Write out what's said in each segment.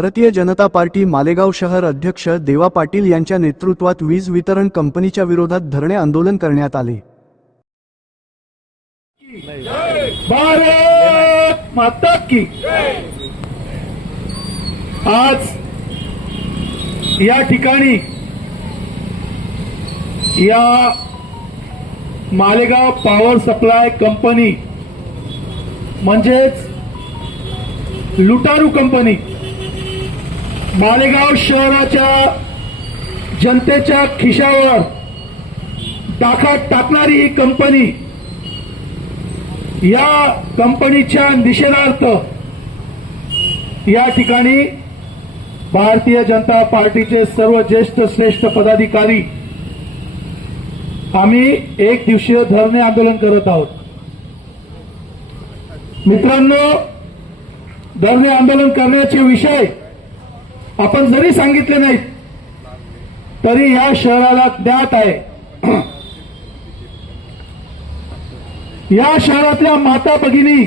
Bharatiya Janata party Malegaon शहर अध्यक्ष देवा पाटील यांच्या नेतृत्वात वीज वितरण कंपनीच्या विरोधात धरणे आंदोलन करण्यात आले. माता की. आज या ठिकाणी या मालेगाव पॉवर सप्लाय कंपनी म्हणजेच लुटारू कंपनी मालेगाव शहराच्या जनतेच्या खिशावर टाका टाकणारी ही कंपनी या कंपनीच्या निषेधार्थ या ठिकाणी भारतीय जनता पार्टीचे सर्व ज्येष्ठ श्रेष्ठ पदाधिकारी आम्ही एक दिवसीय धरणे आंदोलन करत आहोत. मित्रांनो धरणे आंदोलन करण्याचे विषय आपण जरी सांगितले नाही तरी या शहराला ज्ञात आहे. या शहरातल्या माता भगिनी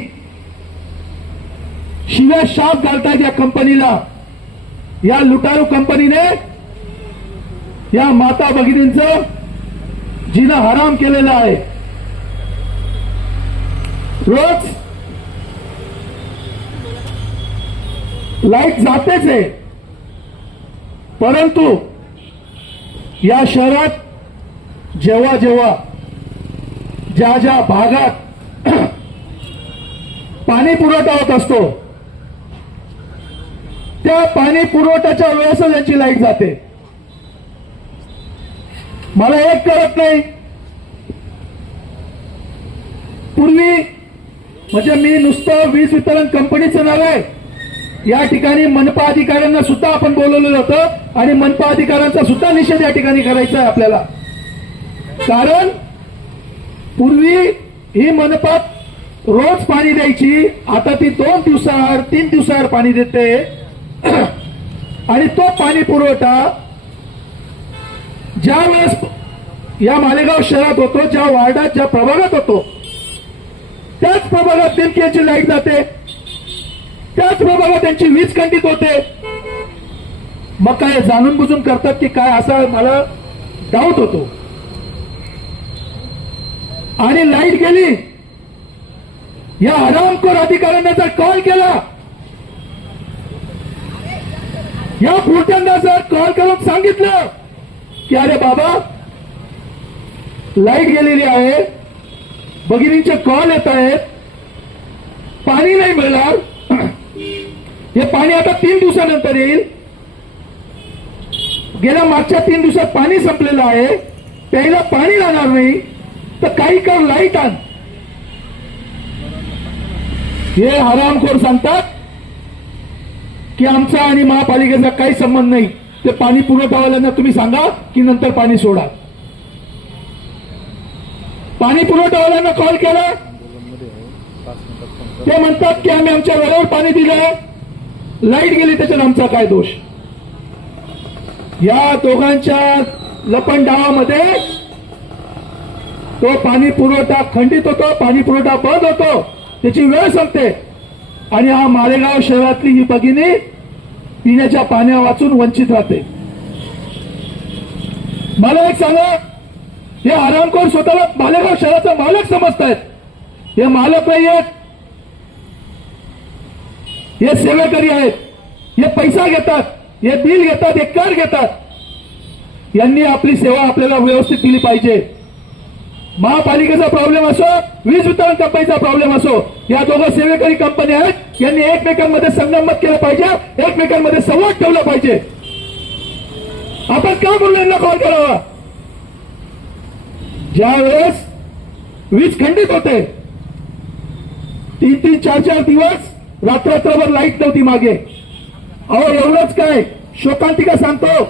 शिव्या शाप घालतायत या कंपनीला. या लुटारू कंपनीने या माता भगिनींचं जिनं हराम केलेलं आहे. रोज लाइट जातेच आहे. परंतु या शहरात जेव्हा जेव्हा ज्या ज्या भागात पाणी पुरवठा होत असतो त्या पाणी पुरवठ्याच्या वेळेस त्यांची लाइट जाते. मला एक कळत नाही. पूर्वी म्हणजे मी नुसतं वीज वितरण कंपनीचं नाव आहे. या ठिकाणी मनपा अधिकाऱ्यांना सुद्धा आपण बोलवलं जातं आणि मनपा अधिकाऱ्यांचा सुद्धा निषेध या ठिकाणी करायचा आहे आपल्याला. कारण पूर्वी ही मनपात रोज पाणी द्यायची आता ती दोन दिवसाआड तीन दिवसाआड पाणी देते. आणि तो पाणी पुरवठा ज्या वेळेस या मालेगाव शहरात होतो ज्या वार्डात ज्या प्रभागात होतो त्याच प्रभागात नेमकी लाइट जाते. त्याच प्रभागात त्यांची वीज खंडित होते. मग काय जाणून बुजून करतात की काय असा मला डाऊट होतो. आणि लाइट गेली. या हरामखोर अधिकाऱ्यांना जर कॉल केला. या पुरत्यांना जर कॉल करून सांगितलं की अरे बाबा लाइट गेलेली आहे. भगिनींचे कॉल येत आहेत. पाणी नाही मिळणार. हे पाणी आता तीन दिवसानंतर येईल. गेल्या मागच्या तीन दिवसात पाणी संपलेलं आहे. प्यायला पाणी राहणार नाही. तर काही कर लाइट आण. हे हरामखोर सांगतात की आमचा आणि महापालिकेचा काही संबंध नाही. ते पाणी पुरवठावाल्यांना तुम्ही सांगा की नंतर पाणी सोडा. पाणी पुरवठावाल्यांना कॉल केला. ते म्हणतात की आम्ही आमच्या वेळेवर पाणी दिलंय. लाइट गेली त्याच्यात आमचा काय दोष? या दोघांच्या लपंडावामध्ये तो पाणी पुरवठा खंडित होतो पाणी पुरवठा बंद होतो त्याची वेळ संपते. आणि हा मालेगाव शहरातली ही भगिनी पिण्याच्या पाण्या वाचून वंचित राहते. मला एक सांगा हे आरामखोर स्वतःला मालेगाव शहराचा मालक समजतायत. हे मालक नाही आहेत हे सेवेकरी आहेत. हे पैसा घेतात. हे बिल घेतात. हे कर घेतात. यांनी आपली सेवा आपल्याला व्यवस्थित दिली पाहिजे. महापालिकेचा प्रॉब्लेम असो वीज वितरण कंपनीचा प्रॉब्लेम असो या दोघं सेवेकरी कंपन्या आहेत. यांनी एकमेकांमध्ये संगमत केलं पाहिजे. एकमेकांमध्ये संवाद ठेवला पाहिजे. आपण का बोललो यांना कॉल करावा? ज्यावेळेस वीज खंडित होते तीन तीन चार चार दिवस रात्रभर लाइट नव्हती मागे. अहो एवढंच काय? शोकांतिका सांगतो.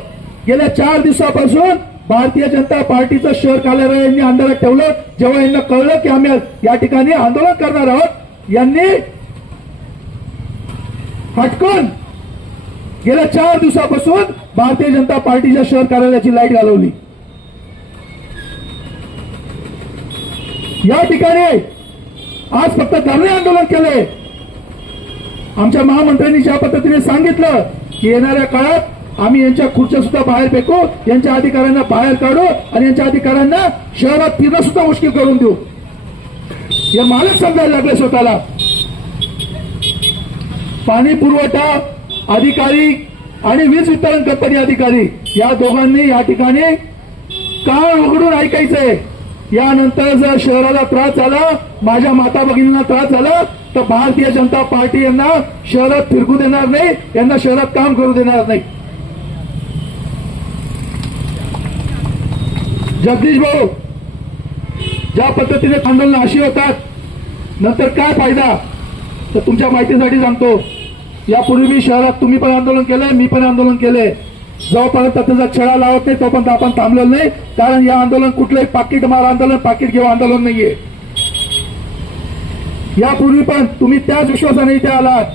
गेल्या चार दिवसापासून भारतीय जनता पार्टीचं शहर कार्यालय यांनी अंधारात ठेवलं. जेव्हा यांना कळलं की आम्ही या ठिकाणी आंदोलन करणार आहोत यांनी हटकून गेल्या चार दिवसापासून भारतीय जनता पार्टीच्या शहर कार्यालयाची लाइट घालवली. या ठिकाणी आज फक्त धरणे आंदोलन केलंय. आमच्या महामंत्र्यांनी ज्या पद्धतीने सांगितलं की येणाऱ्या काळात आम्ही यांच्या खुर्च्या सुद्धा बाहेर फेकू यांच्या अधिकाऱ्यांना बाहेर काढू आणि यांच्या अधिकाऱ्यांना शहरात फिरणं सुद्धा मुश्किल करून देऊ. हे मालक समजायला लागले स्वतःला. पाणी पुरवठा अधिकारी आणि वीज वितरण कंपनी अधिकारी या दोघांनी या ठिकाणी काळ उघडून ऐकायचंय. यानंतर जर शहराला त्रास झाला माझ्या माता भगिनींना त्रास झाला तर भारतीय जनता पार्टी यांना शहरात फिरकू देणार नाही यांना शहरात काम करू देणार नाही. जगदीश भाऊ ज्या पद्धतीने आंदोलन अशी होतात नंतर काय फायदा? तर तुमच्या माहितीसाठी सांगतो. यापूर्वी मी शहरात तुम्ही पण आंदोलन केलंय मी पण आंदोलन केलंय. जोपर्यंत त्याचा छळा लावत नाही तोपर्यंत आपण थांबलेलो नाही. कारण या आंदोलन कुठलंही पाकिट मार आंदोलन पाकिट घेऊ आंदोलन नाहीये. यापूर्वी पण तुम्ही त्याच विश्वासाने इथे आलात.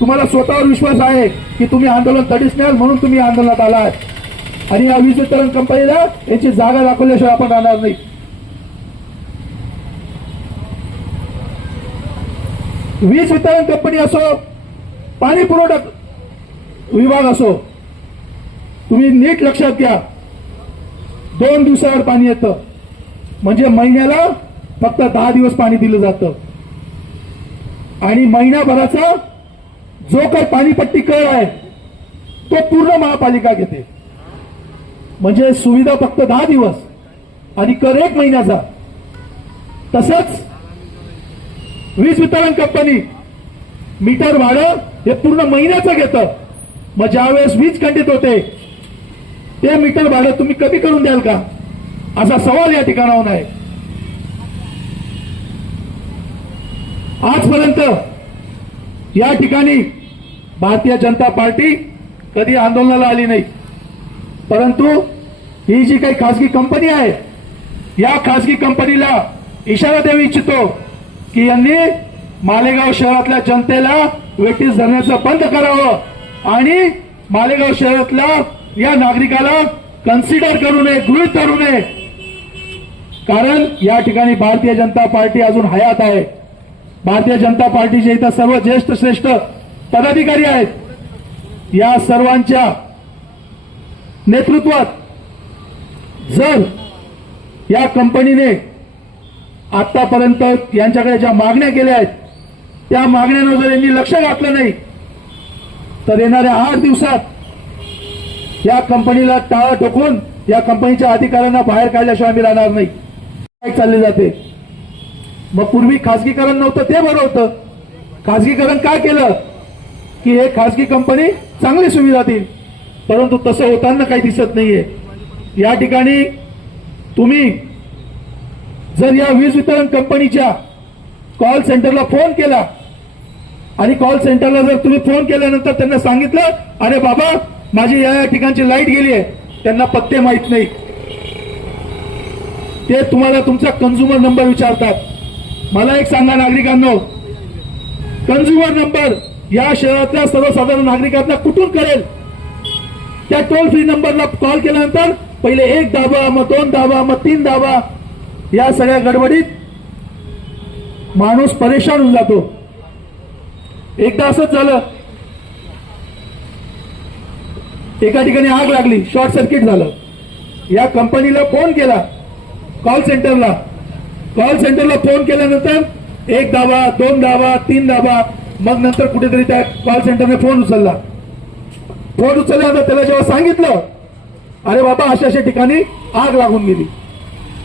तुम्हाला स्वतःवर विश्वास आहे की तुम्ही आंदोलन तडीच न्याल म्हणून तुम्ही आंदोलनात आलात. आणि या वीज वितरण कंपनीला याची जागा दाखवल्याशिवाय आपण राहणार नाही. वीज वितरण कंपनी असो पाणी पुरवठा विभाग असो तुम्ही नीट लक्षात घ्या. दोन दिवसावर पाणी येतं. म्हणजे महिन्याला फक्त दहा दिवस पाणी दिलं जातं. आणि महिन्याभराचा जो काही पाणीपट्टी कर आहे तो पूर्ण महापालिका घेते. म्हणजे सुविधा फक्त दहा दिवस आणि कर एक महिन्याचा. तसंच वीज वितरण कंपनी मीटर भाडं हे पूर्ण महिन्याचं घेतं. मग ज्यावेळेस वीज खंडित होते ते मीटर भाडं तुम्ही कमी करून द्याल का? असा सवाल या ठिकाणाहून आहे. आजपर्यंत या ठिकाणी भारतीय जनता पार्टी कधी आंदोलनाला आली नाही. परंतु ही जी काही खासगी कंपनी आहे या खासगी कंपनीला इशारा देऊ इच्छितो की यांनी मालेगाव शहरातल्या जनतेला वेटीस धरण्याचं बंद करावं आणि मालेगाव शहरातल्या या नागरिकाला कन्सिडर करू नये गृहित धरू नये. कारण या ठिकाणी भारतीय जनता पार्टी अजून हयात आहे. भारतीय जनता पार्टीचे इथं सर्व ज्येष्ठ श्रेष्ठ पदाधिकारी आहेत. या सर्वांच्या नेतृत्वात जर या कंपनीने आतापर्यंत यांच्याकडे ज्या मागण्या केल्या आहेत त्या मागण्यांना जर यांनी लक्ष घातलं नाही तर येणाऱ्या आठ दिवसात या कंपनीला टाळा ठोकून या कंपनीच्या अधिकाऱ्यांना बाहेर काढल्याशिवाय आम्ही राहणार नाही. काय चालले जाते? मग पूर्वी खासगीकरण नव्हतं ते बरं होतं. खासगीकरण काय केलं? की हे खासगी कंपनी चांगली सुविधा देईल. परंतु तसं होताना काही दिसत नाहीये. या ठिकाणी तुम्ही जर या वीज वितरण कंपनीच्या कॉल सेंटरला फोन केला आणि कॉल सेंटरला जर तुम्ही फोन केल्यानंतर त्यांना सांगितलं अरे बाबा माझी या या ठिकाणची लाइट गेली आहे. त्यांना पत्ते माहीत नाही. ते तुम्हाला तुमचा कन्झ्युमर नंबर विचारतात. मला एक सांगा नागरिकांनो. कन्झ्युमर नंबर या शहरातल्या सर्वसाधारण नागरिकांना कुठून करेल त्या टोल फ्री नंबरला कॉल केल्यानंतर पहिले एक दाबा मग दोन दाबा मग तीन दाबा. या सगळ्या गडबडीत माणूस परेशान होऊन जातो. एकदा असंच झालं. एका ठिकाणी आग लागली शॉर्ट सर्किट झालं. या कंपनीला फोन केला कॉल सेंटरला. कॉल सेंटरला फोन केल्यानंतर एक दाबा दोन दाबा तीन दाबा मग नंतर कुठेतरी त्या कॉल सेंटरने फोन उचलला. फोन उचलल्यानंतर त्याला जेव्हा सांगितलं अरे बाबा अशा अशा ठिकाणी आग लागून गेली.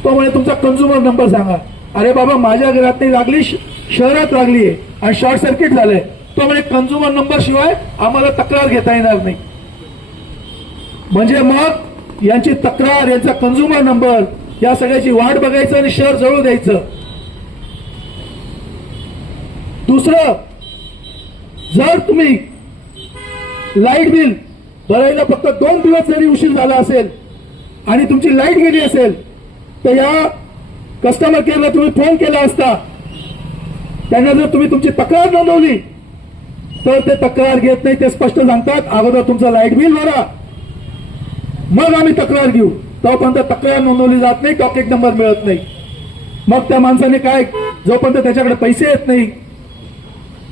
तो म्हणे तुमचा कन्झ्युमर नंबर सांगा. अरे बाबा माझ्या घरात नाही लागली शहरात लागली आहे आणि शॉर्ट सर्किट झालंय. तो म्हणे कन्झ्युमर नंबर शिवाय आम्हाला तक्रार घेता येणार नाही. म्हणजे मग यांची तक्रार यांचा कंझ्युमर नंबर या सगळ्याची वाट बघायचं आणि शहर जळू द्यायचं. दुसरं जर तुम्ही लाइट बिल भरायला फक्त दोन दिवस जरी उशीर झाला असेल आणि तुमची लाइट गेली असेल तर या कस्टमर केअरला तुम्ही फोन केला असता त्यांना जर तुम्ही तुमची तक्रार नोंदवली तर ते तक्रार घेत नाही ते स्पष्ट सांगतात अगोदर तुमचं लाइट बिल भरा मग आम्ही तक्रार घेऊ. तोपर्यंत तक्रार नोंदवली जात नाही टॉकेट नंबर मिळत नाही. मग त्या माणसाने काय जोपर्यंत त्याच्याकडे पैसे येत नाही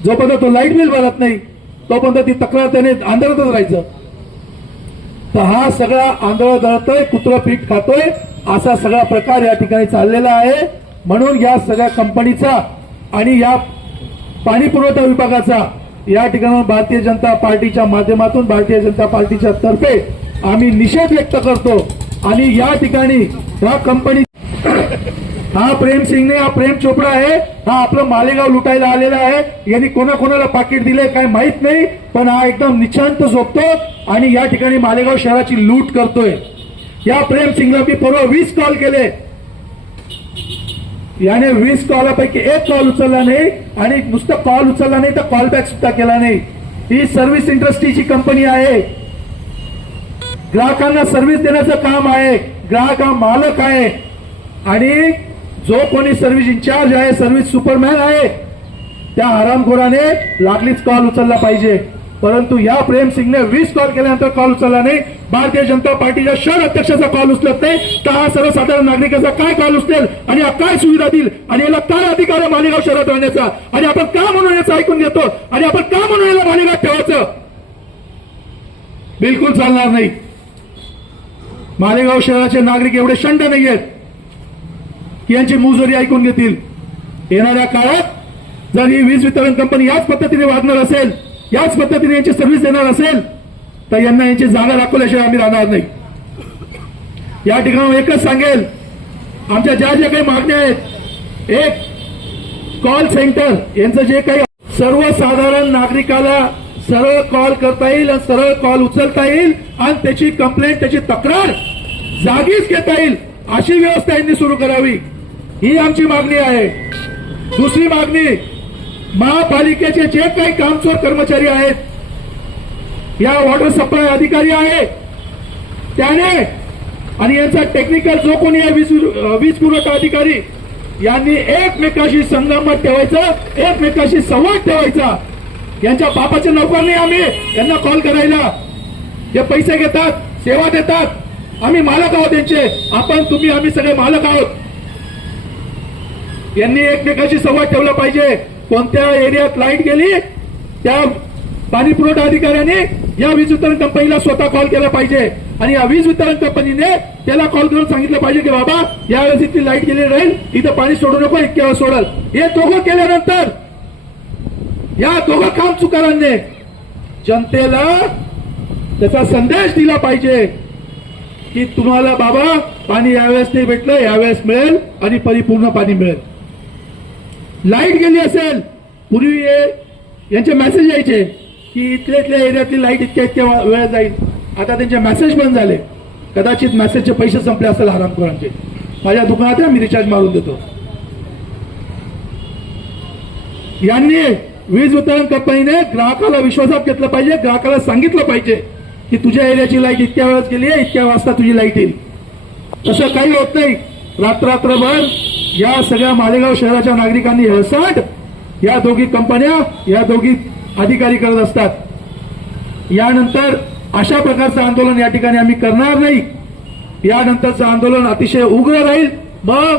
जोपर्यंत तो लाइट बिल भरत नाही तोपर्यंत ती तक्रार त्याने आंधळतच राहायचं. तर हा सगळा आंधळ दळतोय कुत्र पीठ खातोय असा सगळा प्रकार या ठिकाणी चाललेला आहे. म्हणून या सगळ्या कंपनीचा आणि या पाणी पुरवठा विभागाचा या ठिकाणी भारतीय जनता पार्टीच्या माध्यमातून भारतीय जनता पार्टीच्या तर्फे आम्ही निषेध व्यक्त करतो. आणि या ठिकाणी या कंपनी हा प्रेम सिंगने हा प्रेम चोपडा आहे. हा आपलं मालेगाव लुटायला आलेला आहे. यांनी कोणाकोणाला पाकिट दिले काय माहीत नाही पण हा एकदम निशांत झोपतो आणि या ठिकाणी मालेगाव शहराची लूट करतोय. या प्रेम सिंगला मी परवा वीस कॉल केले. याने वीस कॉलापैकी एक कॉल उचलला नाही आणि नुसतं कॉल उचलला नाही तर कॉल बॅक सुद्धा केला नाही. ही सर्व्हिस इंडस्ट्रीची कंपनी आहे. ग्राहकांना सर्व्हिस देण्याचं काम आहे. ग्राहक हा मालक आहे. आणि जो कोणी सर्व्हिस इन्चार्ज आहे सर्व्हिस सुपरमॅन आहे त्या हरामखोराने लागलीच कॉल उचलला पाहिजे. परंतु या प्रेम सिंगने वीस कॉल केल्यानंतर कॉल उचलला नाही. भारतीय जनता पार्टीच्या शहर अध्यक्षाचा कॉल उचलत नाही. तर हा सर्वसाधारण नागरिकाचा काय कॉल उचलेल? आणि हा काय सुविधा देईल? आणि याला काय अधिकार आहे मालेगाव शहरात राहण्याचा आणि आपण का म्हणून याचं ऐकून घेतो? आणि आपण का म्हणून याला मालेगाव ठेवायचं? बिलकुल चालणार नाही. मालेगाव शहराचे नागरिक एवढे शंड नाही आहेत की यांची मुजोरी ऐकून घेतील. येणाऱ्या काळात जर ही वीज वितरण कंपनी याच पद्धतीने वागणार असेल याच पद्धतीने यांची सर्व्हिस देणार असेल तर यांना यांची जागा दाखवल्याशिवाय आम्ही राहणार नाही. या ठिकाणी एकच सांगेल आमच्या ज्या ज्या काही मागण्या आहेत एक कॉल सेंटर यांचं जे काही सर्वसाधारण नागरिकाला सरळ कॉल करता येईल आणि सरळ कॉल उचलता येईल आणि त्याची कंप्लेंट त्याची तक्रार जागीच घेता येईल. अशी व्यवस्था यांनी सुरू करावी. ही आमची मागणी आहे. दुसरी मागणी महापालिकेचे जे काही कामचोर कर्मचारी आहेत या वॉटर सप्लाय अधिकारी आहे त्याने आणि यांचा टेक्निकल जो कोणी आहे वीज वीज पुरवठा अधिकारी यांनी एकमेकाशी संगमत ठेवायचा एकमेकाशी संवाद ठेवायचा. यांच्या बापाचे नौकर नाही आम्ही यांना कॉल करायला. जे पैसे घेतात सेवा देतात. आम्ही मालक आहोत त्यांचे आपण तुम्ही आम्ही सगळे मालक आहोत. यांनी एकमेकाशी संवाद ठेवला पाहिजे. कोणत्या एरियात लाइट गेली त्या पाणी पुरवठा अधिकाऱ्याने या वीज वितरण कंपनीला स्वतः कॉल केला पाहिजे. आणि या वीज वितरण कंपनीने त्याला कॉल करून सांगितलं पाहिजे की बाबा यावेळेस इथली लाइट गेली राहील. इथं पाणी सोडू नको इतक्या वेळ सोडल. हे दोघं केल्यानंतर या दोघं काम चुकारांनी जनतेला त्याचा संदेश दिला पाहिजे की तुम्हाला बाबा पाणी यावेळेस नाही भेटलं यावेळेस मिळेल आणि परिपूर्ण पाणी मिळेल. लाइट गेली असेल पूर्वी यांचे मेसेज यायचे की इथल्या इथल्या एरियातली लाइट इतक्या इतक्या वेळ जाईल. आता त्यांचे मेसेज बंद झाले. कदाचित मेसेजचे पैसे संपले असेल हरामखोरांचे. माझ्या दुकानात मी रिचार्ज मारून देतो. यांनी वीज वितरण कंपनीने ग्राहकाला विश्वासात घेतलं पाहिजे ग्राहकाला सांगितलं पाहिजे की तुझ्या एरियाची लाइट इतक्या वेळात गेली आहे इतक्या वाजता तुझी लाइट येईल. तसं काही होत नाही. रात्ररात्रभर या सगळ्या मालेगाव शहराच्या नागरिकांनी हळसाट या दोघी कंपन्या या दोघी अधिकारी करत असतात. यानंतर अशा प्रकारचं आंदोलन या ठिकाणी आम्ही करणार नाही. यानंतरचं आंदोलन अतिशय उग्र राहील. मग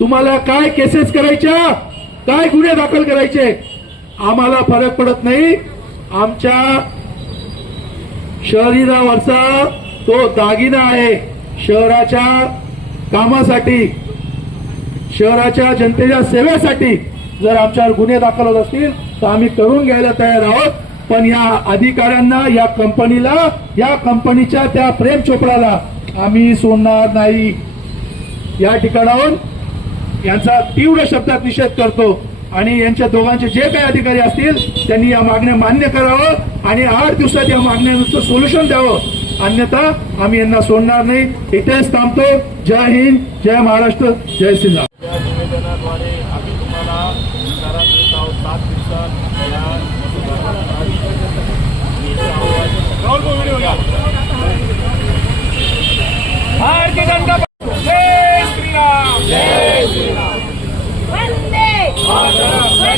तुम्हाला काय केसेस करायच्या? काय गुन्हे दाखल करायचे? आम्हाला फरक पडत नाही. आमच्या शरीरावरचा तो दागिना आहे शहराच्या कामासाठी शहराच्या जनतेच्या सेवेसाठी. जर आमच्यावर गुन्हे दाखल होत असतील तर आम्ही करून घ्यायला तयार आहोत. पण या अधिकाऱ्यांना या कंपनीला या कंपनीच्या त्या प्रेम चोपडाला आम्ही सोडणार नाही. या ठिकाणाहून यांचा तीव्र शब्दात निषेध करतो. आणि यांच्या दोघांचे जे काही अधिकारी असतील त्यांनी या मागण्या मान्य करावं आणि आठ दिवसात या मागण्यांचं सोल्युशन द्यावं. अन्यथा आम्ही यांना सोडणार नाही. इथेच थांबतो. जय हिंद जय महाराष्ट्र जय या भारतीय जनता जय श्रीराम. मातरम